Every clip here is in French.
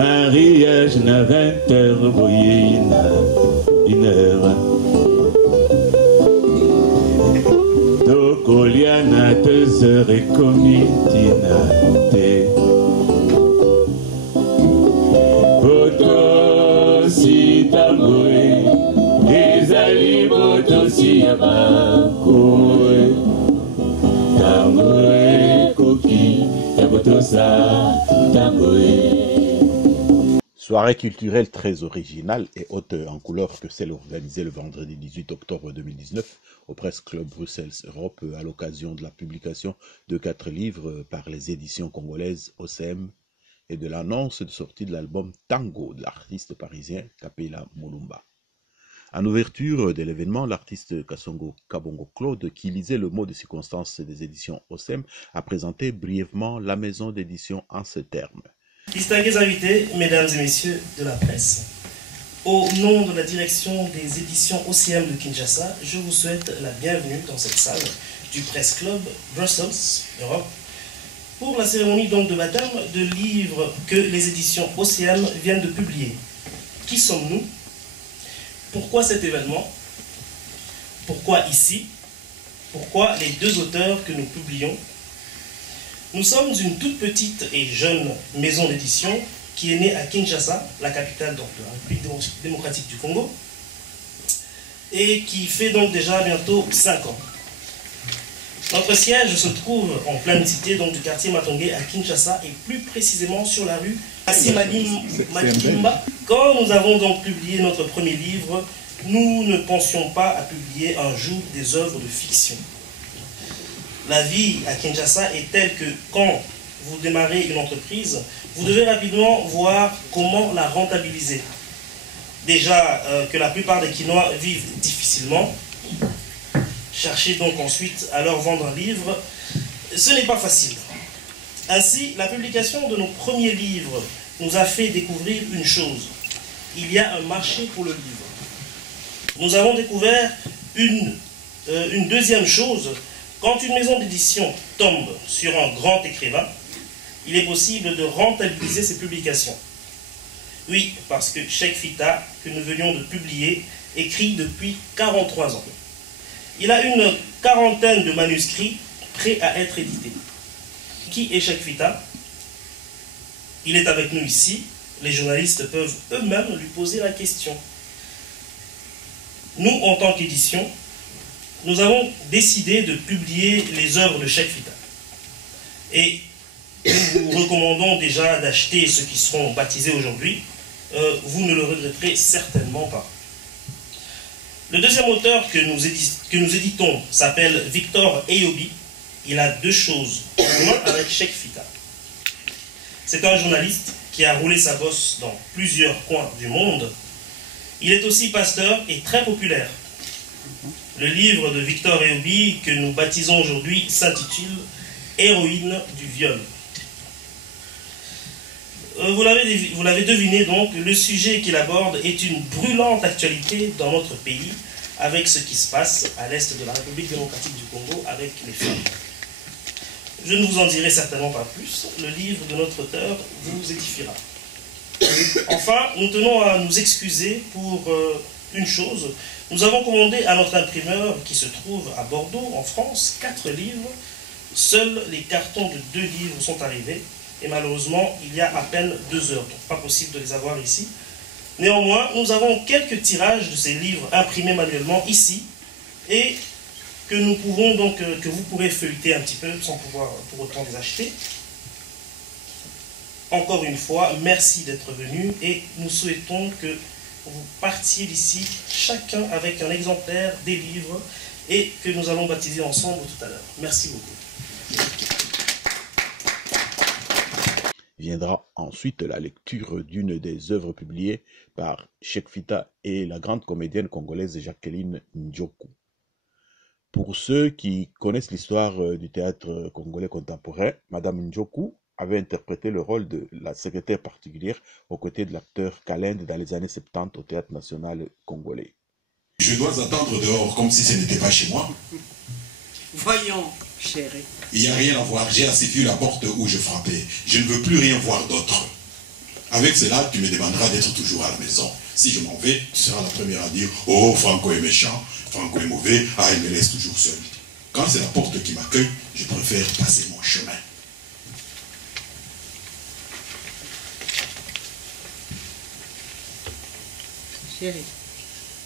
mariage na 20h boye une heure tokolia na 2h ekomi ntina te botosi tangoe ezali botosi ya bakoe tangoe koki ya botosa tangoe. Soirée culturelle très originale et haute en couleur que celle organisée le vendredi 18 octobre 2019 au Presse Club Bruxelles Europe à l'occasion de la publication de 4 livres par les éditions congolaises OCM et de l'annonce de sortie de l'album Tango de l'artiste parisien Kapela Mulumba. En ouverture de l'événement, l'artiste Kasongo Kabongo Claude, qui lisait le mot de circonstance des éditions OCM, a présenté brièvement la maison d'édition en ces termes. Distingués invités, mesdames et messieurs de la presse, au nom de la direction des éditions OCM de Kinshasa, je vous souhaite la bienvenue dans cette salle du Presse Club Brussels, Europe, pour la cérémonie donc de baptême de livres que les éditions OCM viennent de publier. Qui sommes-nous? Pourquoi cet événement? Pourquoi ici? Pourquoi les 2 auteurs que nous publions? Nous sommes une toute petite et jeune maison d'édition qui est née à Kinshasa, la capitale donc de la République démocratique du Congo, et qui fait donc déjà bientôt 5 ans. Notre siège se trouve en pleine cité donc du quartier Matongé à Kinshasa et plus précisément sur la rue Asimalimba. Quand nous avons donc publié notre premier livre, nous ne pensions pas à publier un jour des œuvres de fiction. La vie à Kinshasa est telle que quand vous démarrez une entreprise, vous devez rapidement voir comment la rentabiliser. Déjà que la plupart des Kinois vivent difficilement, chercher donc ensuite à leur vendre un livre, ce n'est pas facile. Ainsi, la publication de nos premiers livres nous a fait découvrir une chose. Il y a un marché pour le livre. Nous avons découvert une deuxième chose. Quand une maison d'édition tombe sur un grand écrivain, il est possible de rentabiliser ses publications. Oui, parce que Cheikh Fita, que nous venions de publier, écrit depuis 43 ans. Il a une quarantaine de manuscrits prêts à être édités. Qui est Cheikh Fita? Il est avec nous ici. Les journalistes peuvent eux-mêmes lui poser la question. Nous, en tant qu'édition, nous avons décidé de publier les œuvres de Cheikh Fita. Et nous vous recommandons déjà d'acheter ceux qui seront baptisés aujourd'hui. Vous ne le regretterez certainement pas. Le deuxième auteur que nous éditons s'appelle Victor Eyobi. Il a 2 choses en commun avec Cheikh Fita. C'est un journaliste qui a roulé sa bosse dans plusieurs coins du monde. Il est aussi pasteur et très populaire. Le livre de Victor Eyobi que nous baptisons aujourd'hui s'intitule « Héroïne du viol ». Vous l'avez deviné donc, le sujet qu'il aborde est une brûlante actualité dans notre pays avec ce qui se passe à l'est de la République démocratique du Congo avec les femmes. Je ne vous en dirai certainement pas plus, le livre de notre auteur vous édifiera. Enfin, nous tenons à nous excuser pour une chose. Nous avons commandé à notre imprimeur qui se trouve à Bordeaux, en France, 4 livres. Seuls les cartons de 2 livres sont arrivés. Et malheureusement, il y a à peine 2 heures, donc pas possible de les avoir ici. Néanmoins, nous avons quelques tirages de ces livres imprimés manuellement ici, et que nous pouvons donc, que vous pourrez feuilleter un petit peu sans pouvoir pour autant les acheter. Encore une fois, merci d'être venu et nous souhaitons que vous partiez d'ici chacun avec un exemplaire des livres et que nous allons baptiser ensemble tout à l'heure. Merci beaucoup. Viendra ensuite la lecture d'une des œuvres publiées par Cheikh Fita et la grande comédienne congolaise Jacqueline Ndjoku. Pour ceux qui connaissent l'histoire du théâtre congolais contemporain, Madame Ndjoku avait interprété le rôle de la secrétaire particulière aux côtés de l'acteur Kalende dans les années 70 au Théâtre national congolais. Je dois attendre dehors comme si ce n'était pas chez moi. Voyons, chérie. Il n'y a rien à voir. J'ai assez vu la porte où je frappais. Je ne veux plus rien voir d'autre. À Avec cela, tu me demanderas d'être toujours à la maison. Si je m'en vais, tu seras la première à dire « Oh, Franco est méchant, Franco est mauvais, ah, il me laisse toujours seul. » Quand c'est la porte qui m'accueille, je préfère passer mon chemin. Chérie.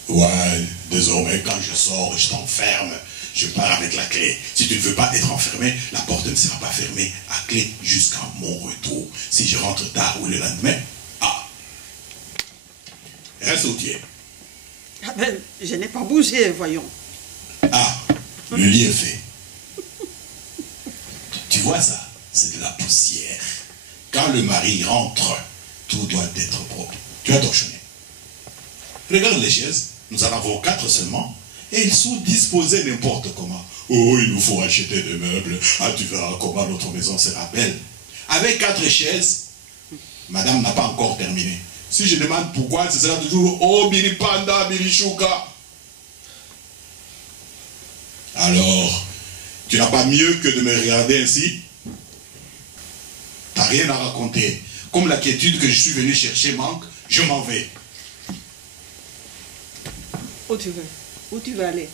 Ouais, désormais, quand je sors, je t'enferme. Je pars avec la clé. Si tu ne veux pas être enfermé, la porte ne sera pas fermée à clé jusqu'à mon retour. Si je rentre tard ou le lendemain, reste où tu es. Ah ben, je n'ai pas bougé, voyons. Ah, le lit est fait. Tu vois ça? C'est de la poussière. Quand le mari rentre, tout doit être propre. Tu as torchonné. Regarde les chaises. Nous en avons 4 seulement. Et ils sont disposés n'importe comment. Oh, il nous faut acheter des meubles. Ah, tu verras comment notre maison sera belle. Avec 4 chaises, madame n'a pas encore terminé. Si je demande pourquoi, ce sera toujours oh, Biripanda, Birishuka. Alors, tu n'as pas mieux que de me regarder ainsi? Tu n'as rien à raconter. Comme la quiétude que je suis venu chercher manque, je m'en vais. Où tu veux? Où tu veux aller?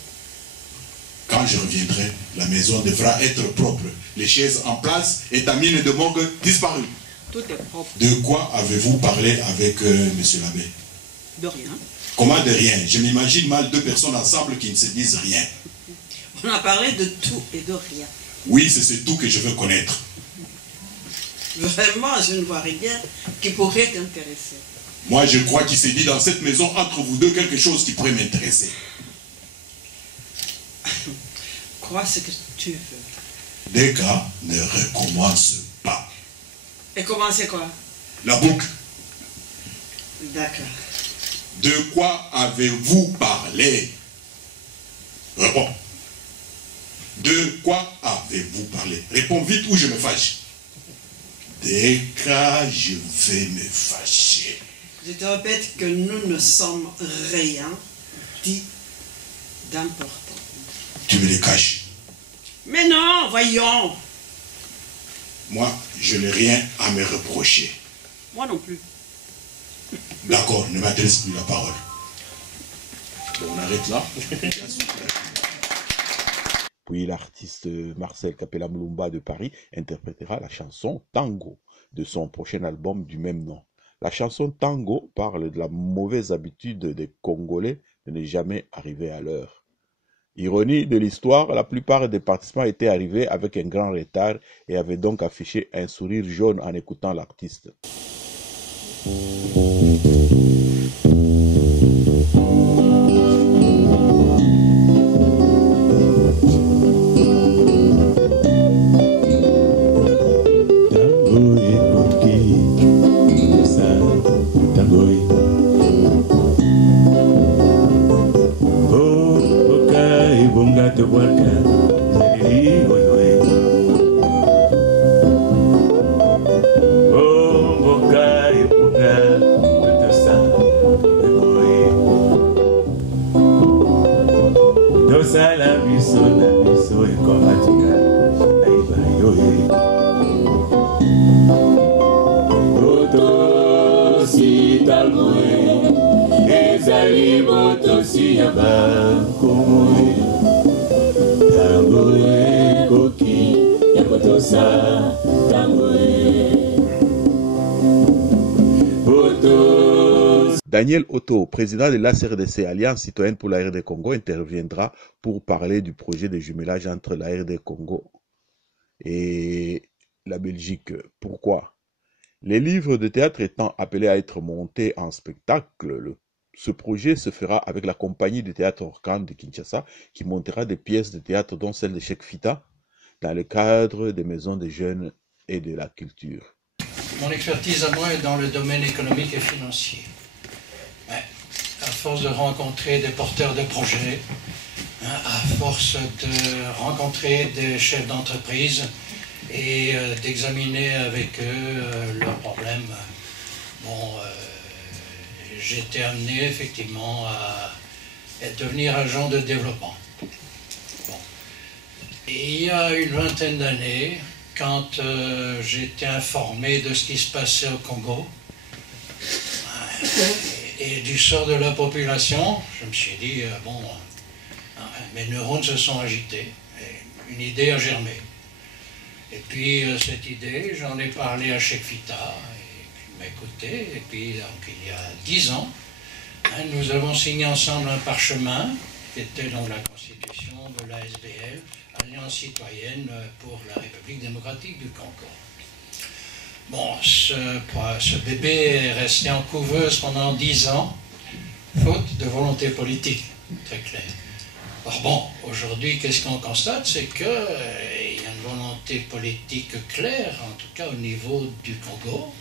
Quand je reviendrai, la maison devra être propre. Les chaises en place et ta mine de morgue disparue. Tout est propre. De quoi avez-vous parlé avec monsieur l'abbé? De rien. Comment de rien? Je m'imagine mal 2 personnes ensemble qui ne se disent rien. On a parlé de tout et de rien. Oui, c'est ce tout que je veux connaître. Vraiment, je ne vois rien qui pourrait t'intéresser. Moi, je crois qu'il s'est dit dans cette maison, entre vous deux, quelque chose qui pourrait m'intéresser. Crois ce que tu veux. Des cas ne recommence pas. Et commencer quoi? La boucle. D'accord. De quoi avez-vous parlé? Réponds. De quoi avez-vous parlé? Réponds vite ou je me fâche. Des cas, je vais me fâcher. Je te répète que nous ne sommes rien dit d'important. Tu me les caches. Mais non, voyons. Moi, je n'ai rien à me reprocher. Moi non plus. D'accord, ne m'adresse plus la parole. Bon, on arrête là. Puis l'artiste Marcel Capella Mulumba de Paris interprétera la chanson Tango de son prochain album du même nom. La chanson Tango parle de la mauvaise habitude des Congolais de ne jamais arriver à l'heure. Ironie de l'histoire, la plupart des participants étaient arrivés avec un grand retard et avaient donc affiché un sourire jaune en écoutant l'artiste. Daniel Otto, président de l'ACRDC, Alliance citoyenne pour la RD Congo, interviendra pour parler du projet de jumelage entre la RD Congo et la Belgique. Pourquoi? Les livres de théâtre étant appelés à être montés en spectacle, ce projet se fera avec la compagnie de théâtre Orkan de Kinshasa qui montera des pièces de théâtre dont celle de Cheikh Fita dans le cadre des maisons des jeunes et de la culture. Mon expertise à moi est dans le domaine économique et financier. À force de rencontrer des porteurs de projets, à force de rencontrer des chefs d'entreprise et d'examiner avec eux leurs problèmes, j'ai été amené effectivement à devenir agent de développement. Et il y a une vingtaine d'années, quand j'ai été informé de ce qui se passait au Congo, et du sort de la population, je me suis dit, bon, mes neurones se sont agités, et une idée a germé. Et puis cette idée, j'en ai parlé à Chekvita, et il m'a écouté, et puis donc, il y a 10 ans, nous avons signé ensemble un parchemin, qui était dans la constitution de l'ASBL, Alliance citoyenne pour la République démocratique du Congo. Bon, ce bébé est resté en couveuse pendant 10 ans, faute de volonté politique, très clair. Or bon, aujourd'hui, qu'est-ce qu'on constate? C'est qu'il y a une volonté politique claire, en tout cas au niveau du Congo.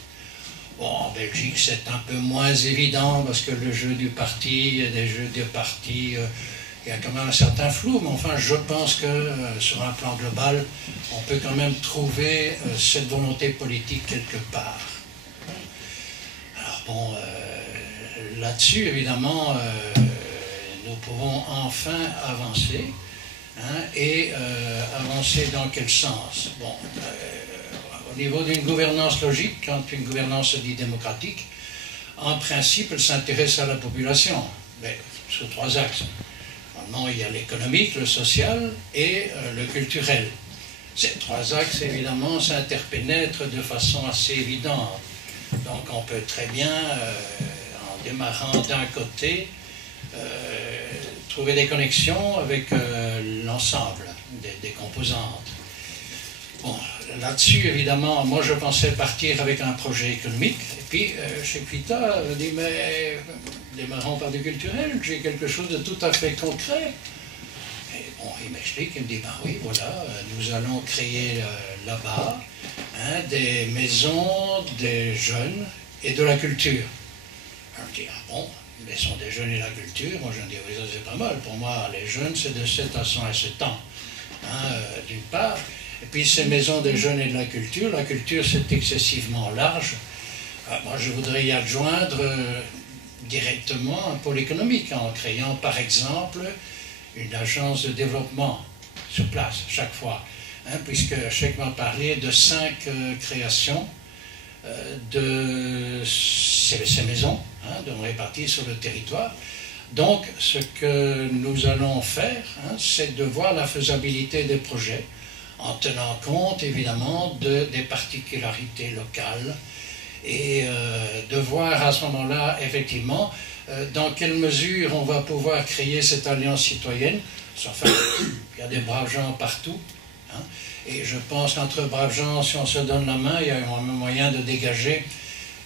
Bon, en Belgique, c'est un peu moins évident, parce que le jeu du parti, il y a des jeux de parti, il y a quand même un certain flou, mais enfin, je pense que sur un plan global, on peut quand même trouver cette volonté politique quelque part. Alors bon, là-dessus, évidemment, nous pouvons enfin avancer, et avancer dans quel sens? Bon, au niveau d'une gouvernance logique, quand une gouvernance se dit démocratique, en principe, elle s'intéresse à la population, mais sur 3 axes. Maintenant, il y a l'économique, le social et le culturel. Ces 3 axes, évidemment, s'interpénètrent de façon assez évidente. Donc, on peut très bien, en démarrant d'un côté, trouver des connexions avec l'ensemble des composantes. Bon, là-dessus, évidemment, moi je pensais partir avec un projet économique, et puis Chekvita dit, mais démarrons par du culturel, j'ai quelque chose de tout à fait concret. Et bon, il m'explique, il me dit, ben oui, voilà, nous allons créer là-bas des maisons des jeunes et de la culture. Alors je dis, ah bon, maison des jeunes et la culture, moi je me dis, oui, ça c'est pas mal, pour moi les jeunes c'est de 7 à 107 ans, d'une part. Et puis ces maisons des jeunes et de la culture c'est excessivement large. Moi je voudrais y adjoindre directement un pôle économique en créant par exemple une agence de développement sur place chaque fois. Puisque Cheikh m'a parlé de 5 créations de ces maisons, réparties sur le territoire. Donc ce que nous allons faire, c'est de voir la faisabilité des projets, en tenant compte évidemment des particularités locales et de voir à ce moment-là effectivement dans quelle mesure on va pouvoir créer cette alliance citoyenne. Enfin, il y a des braves gens partout, et je pense qu'entre braves gens, si on se donne la main, il y a un moyen de dégager,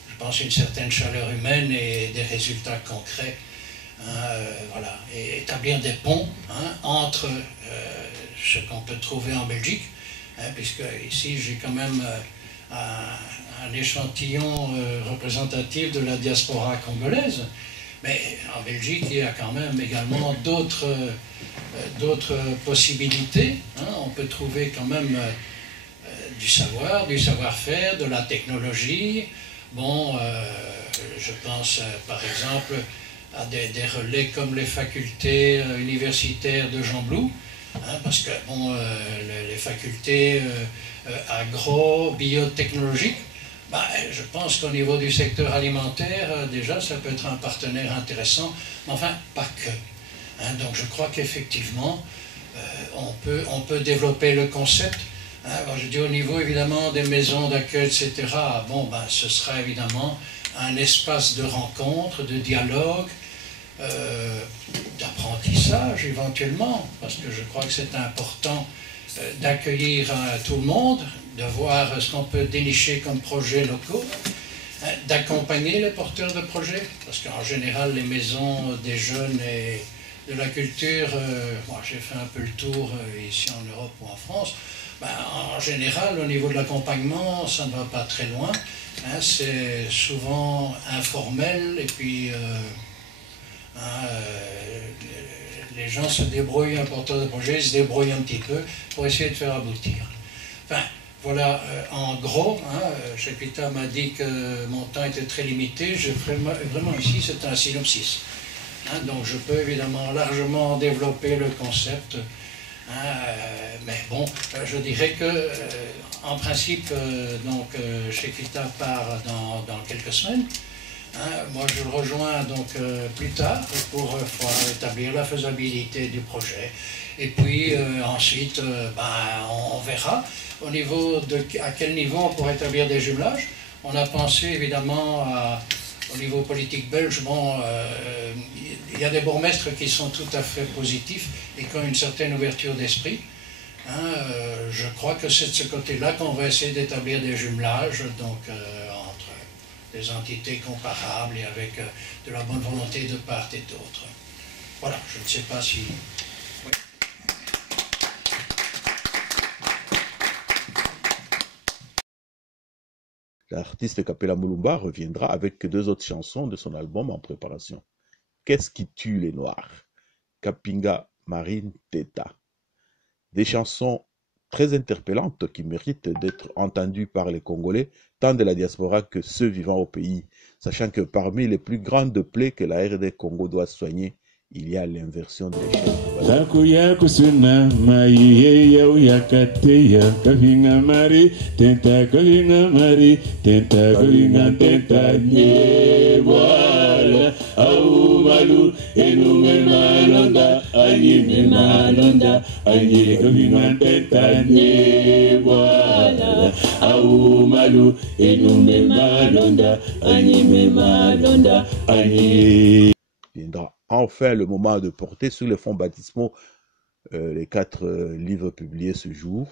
je pense, une certaine chaleur humaine et des résultats concrets. Voilà, et établir des ponts entre ce qu'on peut trouver en Belgique, puisque ici j'ai quand même un échantillon représentatif de la diaspora congolaise, mais en Belgique il y a quand même également d'autres possibilités. On peut trouver quand même du savoir-faire, de la technologie. Bon, je pense par exemple à des relais comme les facultés universitaires de Jean Blou, parce que bon, les facultés agro-biotechnologiques, je pense qu'au niveau du secteur alimentaire, déjà ça peut être un partenaire intéressant, mais enfin pas que. Donc je crois qu'effectivement on peut développer le concept. Je dis au niveau évidemment des maisons d'accueil, etc. Bon, ce sera évidemment un espace de rencontre, de dialogue, d'apprentissage éventuellement, parce que je crois que c'est important d'accueillir tout le monde, de voir ce qu'on peut dénicher comme projets locaux, d'accompagner les porteurs de projets, parce qu'en général les maisons des jeunes et de la culture, moi j'ai fait un peu le tour ici en Europe ou en France, en général au niveau de l'accompagnement ça ne va pas très loin, c'est souvent informel et puis les gens se débrouillent, un porteur de projet se débrouille un petit peu pour essayer de faire aboutir. Enfin, voilà, en gros, Chekvita m'a dit que mon temps était très limité, vraiment ici c'est un synopsis. Donc je peux évidemment largement développer le concept, mais bon, je dirais que en principe, Chekvita part dans quelques semaines. Moi, je le rejoins donc plus tard pour pouvoir établir la faisabilité du projet. Et puis ensuite, on verra au niveau à quel niveau on pourrait établir des jumelages. On a pensé évidemment au niveau politique belge. Bon, il y a des bourgmestres qui sont tout à fait positifs et qui ont une certaine ouverture d'esprit. Je crois que c'est de ce côté-là qu'on va essayer d'établir des jumelages, donc entre des entités comparables et avec de la bonne volonté de part et d'autre. Voilà, je ne sais pas si... Oui. L'artiste Kapela Mulumba reviendra avec 2 autres chansons de son album en préparation. Qu'est-ce qui tue les Noirs? Kapinga Marine Teta. Des chansons très interpellantes qui méritent d'être entendues par les Congolais, tant de la diaspora que ceux vivant au pays, sachant que parmi les plus grandes plaies que la RD Congo doit soigner, il y a l'inversion des choses. Takuya kusuna maiye ya uyakateya kavinga mari tenta kavinga mari tenta kavinga tenta nyewala au malu enume malonda anyime malonda anye kavinga tenta nyewala au malu enume malonda anyime malonda anye. Viendra enfin le moment de porter sur les fonds baptismaux les 4 livres publiés ce jour.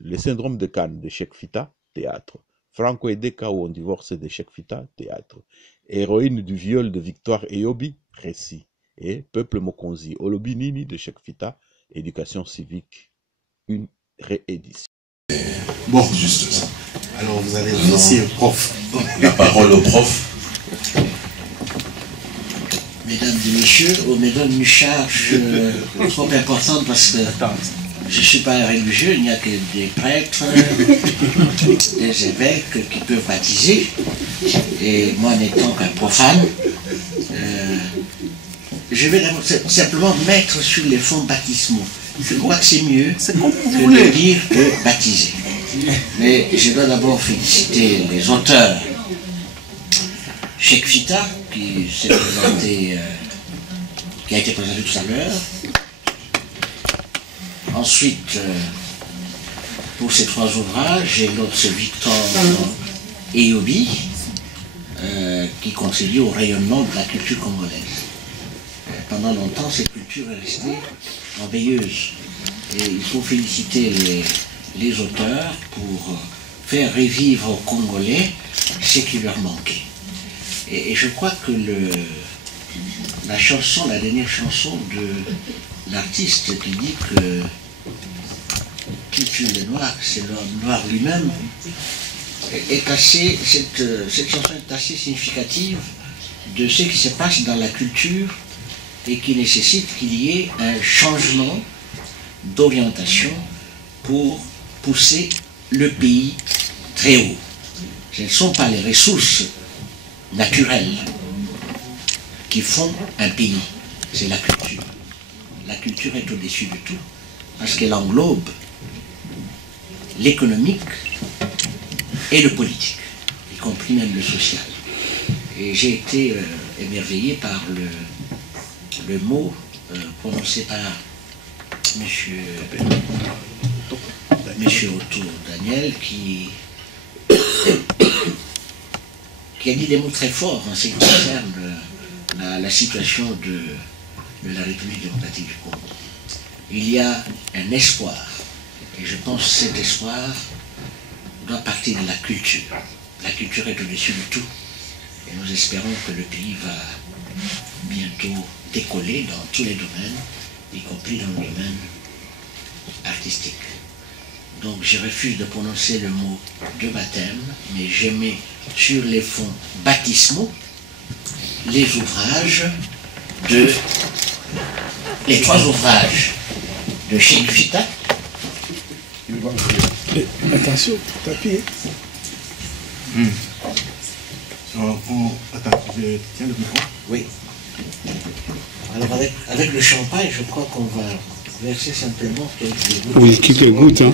Le syndrome de Cannes de Cheikh Fita, théâtre. Franco Edeka ou on divorce de Cheikh Fita, théâtre. Héroïne du viol de Victoire Eyobi, récit. Et Peuple Mokonzi, Olobi Nini de Cheikh Fita, éducation civique, une réédition. Bon, juste ça. Alors vous allez laisser au prof. La parole au prof. Mesdames et messieurs, on me donne une charge trop importante parce que je ne suis pas un religieux, il n'y a que des prêtres, des évêques qui peuvent baptiser. Et moi n'étant qu'un profane, je vais simplement mettre sur les fonds baptismaux. Je crois que c'est mieux que de dire que baptiser. Mais je dois d'abord féliciter les auteurs. Cheikh Fita, qui s'est présenté, qui a été présenté tout à l'heure. Ensuite, pour ces 3 ouvrages, j'ai l'autre, c'est Victor Eyobi, qui contribue au rayonnement de la culture congolaise. Pendant longtemps, cette culture est restée en veilleuse. Et il faut féliciter les auteurs pour faire revivre aux Congolais ce qui leur manquait. Et je crois que la chanson, la dernière chanson de l'artiste qui dit que qui tue les Noirs, c'est l'homme noir lui-même, cette chanson est assez significative de ce qui se passe dans la culture et qui nécessite qu'il y ait un changement d'orientation pour pousser le pays très haut. Ce ne sont pas les ressources naturelles qui font un pays, c'est la culture. La culture est au-dessus de tout, parce qu'elle englobe l'économique et le politique, y compris même le social. Et j'ai été émerveillé par le mot prononcé par Monsieur Otto Daniel, qui a dit des mots très forts en ce qui concerne la situation de la République démocratique du Congo. Il y a un espoir, et je pense que cet espoir doit partir de la culture. La culture est au-dessus de tout, et nous espérons que le pays va bientôt décoller dans tous les domaines, y compris dans le domaine artistique. Donc je refuse de prononcer le mot de baptême, mais je mets sur les fonds baptismaux les ouvrages les 3 ouvrages de Cheikh Fita. Attention, tapis. Attends, je tiens le micro. Oui. Alors avec le champagne, je crois qu'on va verser simplement quelques gouttes. Oui, quelques gouttes. Hein.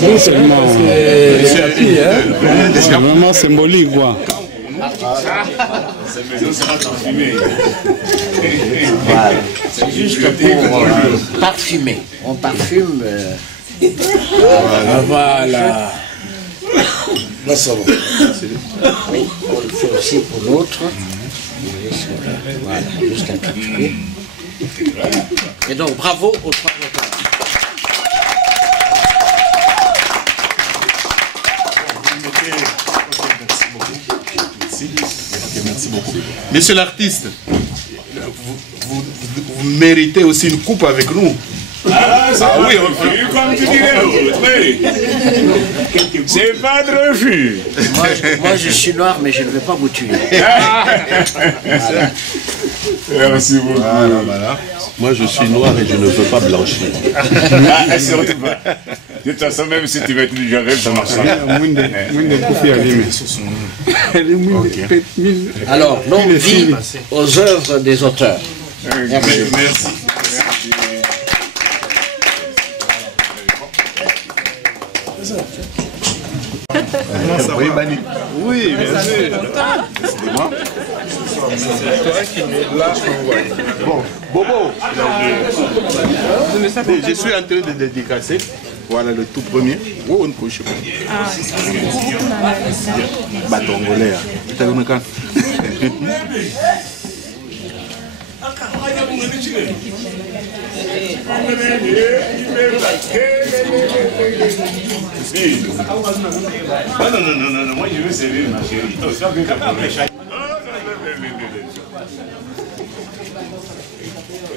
C'est seulement. C'est vraiment symbolique, quoi. Voilà. C'est juste pour parfumer. On parfume. Voilà. Là, ça va. Oui, on le fait aussi pour l'autre. Voilà, juste un petit peu. Et donc, bravo aux trois votants. Merci beaucoup. Monsieur l'artiste, vous méritez aussi une coupe avec nous. Ah oui, comme tu dirais, oui. C'est pas de refus. Moi, je suis noir, mais je ne vais pas vous tuer. Merci beaucoup. Voilà. Moi, je suis noir et je ne veux pas blanchir. Surtout pas. De toute façon, même si tu veux être du jarret, ça marche pas. Alors, longue vie aux œuvres des auteurs. Merci. Oui, Bani. Oui, bien sûr. Excusez-moi. C'est toi qui me l'as envoyé. Bon, Bobo. Je suis en train de dédicacer. Voilà le tout premier. Oh, on couche. Batongolais. Non, moi je veux servir ma chérie.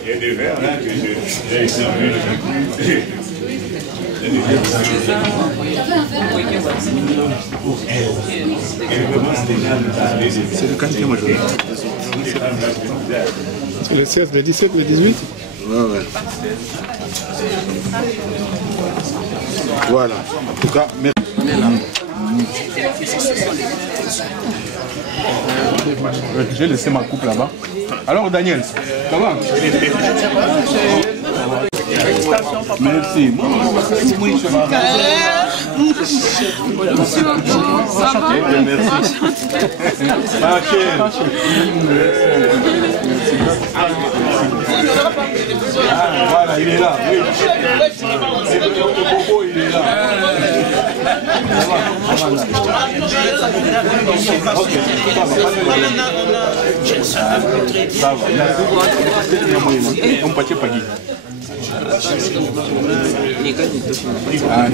Il y a des verres là que j'ai servi. C'est le 4e aujourd'hui. C'est le 16, le 17, le 18. Ouais. Voilà. En tout cas, merci. J'ai laissé ma coupe là-bas. Alors Daniel, ça va? Merci. Voilà, il est là. Oui. C'est le Bobo, il est là.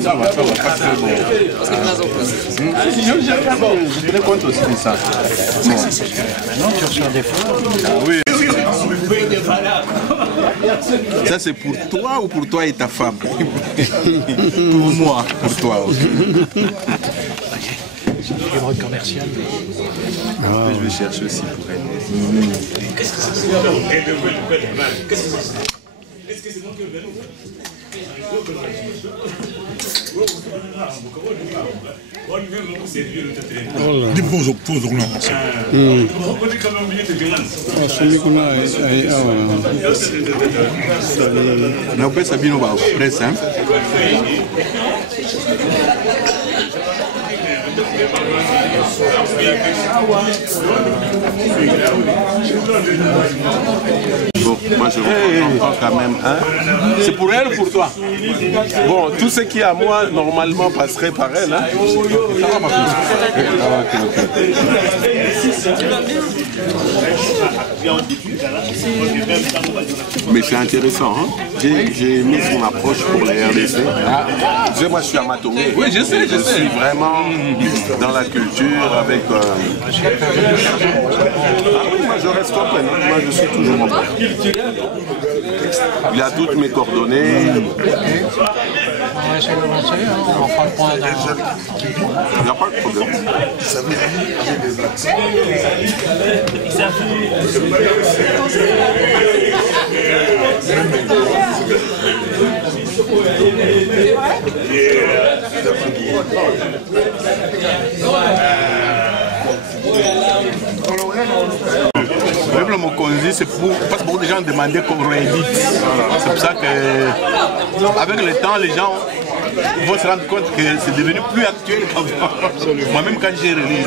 Ça va, pas très bon. Je tenais compte aussi de ça. Maintenant, tu reçois des fleurs. Oui. Ça c'est pour toi ou pour toi et ta femme? Pour moi, pour toi. Libre commercial. Je vais chercher aussi pour elle. Qu'est-ce que c'est? Est-ce que c'est moi qui ai le Bon, moi je reprends quand même un. C'est pour elle ou pour toi? Bon, tout ce qui est à moi, normalement, passerait par elle. Hein? Mais c'est intéressant. Hein? J'ai mis son approche pour la RDC. Tu sais, moi je suis amatomé. Oui, je sais. Je suis vraiment dans la culture avec... Ah oui, moi je reste open. Hein? Moi je suis toujours open. Il a toutes mes coordonnées. On va essayer d'avancer, on fera le point dans... Il n'y a pas de problème. Le Mokonzi, c'est parce que beaucoup de gens demandaient qu'on réédite. C'est pour ça que, avec le temps, les gens il faut se rendre compte que c'est devenu plus actuel qu'avant. Moi-même, quand j'ai relu,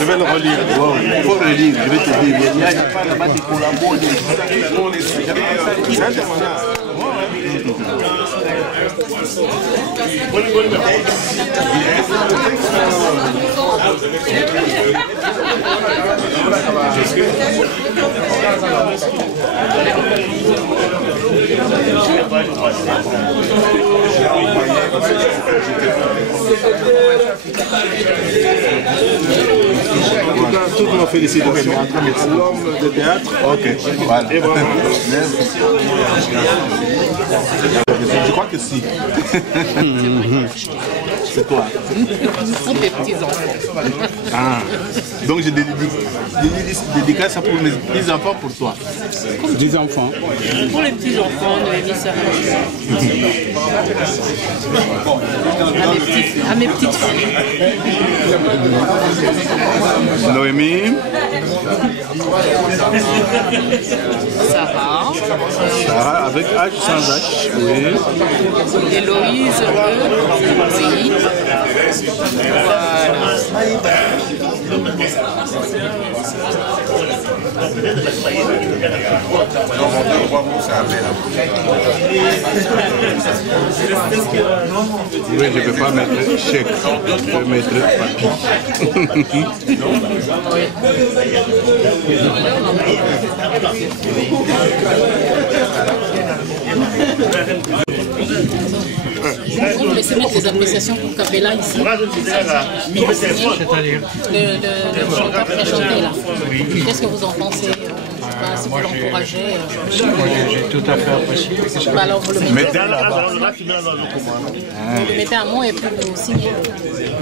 je vais le relire. Wow. Il faut relire, je vais te dire. Il y a pas là-bas des collabos, Toutes nos félicitations à l'homme de théâtre. Ok, voilà. Et voilà. Je crois que si. C'est toi. Pour des petits-enfants. Ah, donc je dédicace ça pour mes petits-enfants pour toi. Des enfants. Pour les petits-enfants, Noémie Sarah. À mes petites filles. Noémie. Sarah. Sarah avec H sans H. Oui. Héloïse. Oui. Voilà. Oui, je ne peux pas mettre chèque, je peux mettre papier. Vous me laissez mettre les appréciations pour Capella ici. C'est-à-dire Le chanteur qui a chanté là. Qu'est-ce que vous en pensez? Si vous l'encouragez. moi j'ai tout à fait apprécié. Bah alors vous le mettez. Mettez là-bas. Vous le mettez à moi et puis vous signez.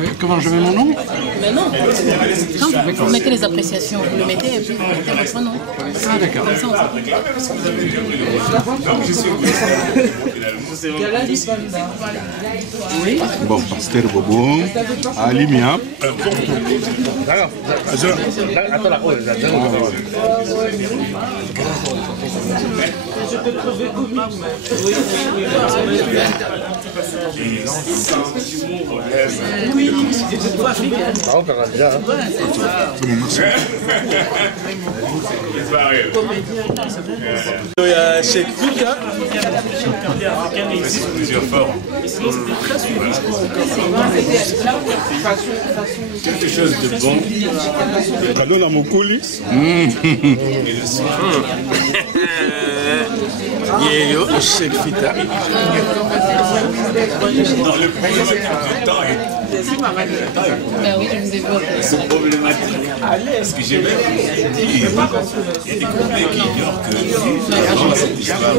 Oui, comment je mets mon nom? Mais non. Quand vous mettez les appréciations, vous le mettez et puis vous mettez votre nom. Ah d'accord. Comme ça on Oui. Bon, Pasteur Bobo, Alimia. Cheikh Fita. Plusieurs formes. Quelque chose de bon. Cadeau dans mon coulis. Et le son. Yeyo, Cheikh Fita. Dans le problématique du temps et Ben oui, je me développe. c'est problématique. Parce que j'ai même dit, il y a des couplets qui ignorent que avant cette histoire.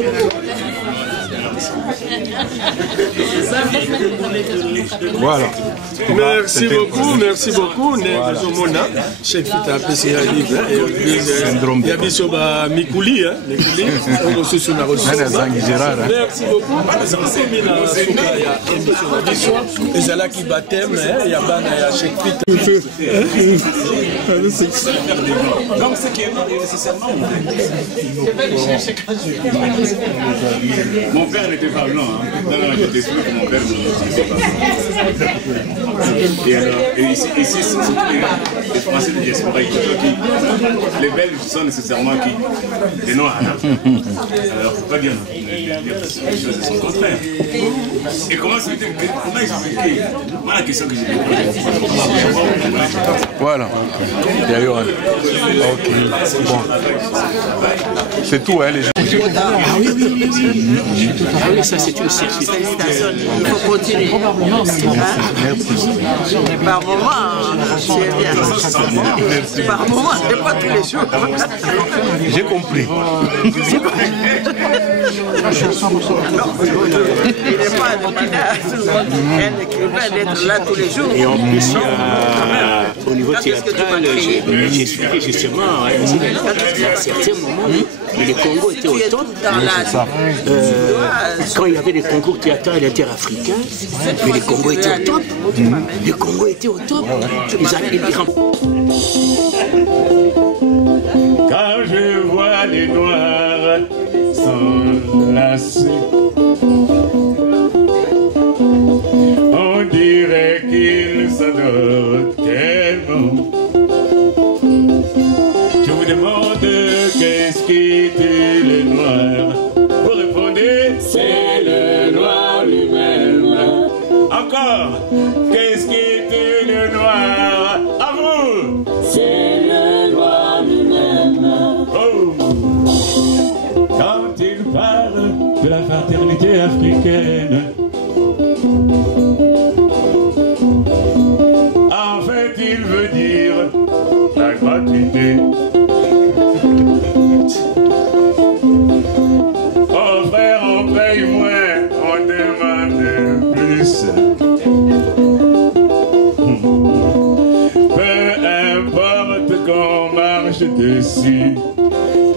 Voilà. Merci beaucoup. Mona, Cheikh Fita PCA Libre. Il y a Bisoba Mikuli. Merci beaucoup. Et là qui baptême, il y a Bana et Cheikh Fita. Donc ce qui est nécessairement mon père n'était pas blanc. Non, je t'explique que mon père n'était pas blanc. Et alors, ici c'est les Français de diaspora qui, les Belges sont nécessairement qui des Noirs. Alors, il ne faut pas dire les choses de son contraire. Et comment expliquer moi la question que j'ai posée. Voilà. Ok. Bon. C'est tout, hein, les gens. Ah oui, ça c'est une certitude. Il faut continuer. Par moment, c'est bien. Par moment, c'est pas tous les jours. J'ai compris. Il n'est pas demandé à tout le monde, un écrivain d'être là tous les jours. Et en plus, au niveau théâtral, j'ai expliqué justement, à certains moments, les Congos étaient au top. Quand il y avait des concours théâtrales interafricains, mais les Congos étaient au top. Les Congos étaient au top. Quand je vois les Noirs s'enlacer, de la fraternité africaine. En fait, il veut dire la gratuité. Oh frère, on paye moins, on demande plus. Peu importe qu'on marche dessus,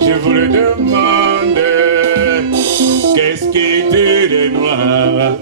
je vous le demande, qu'est-ce qui tue les noirs?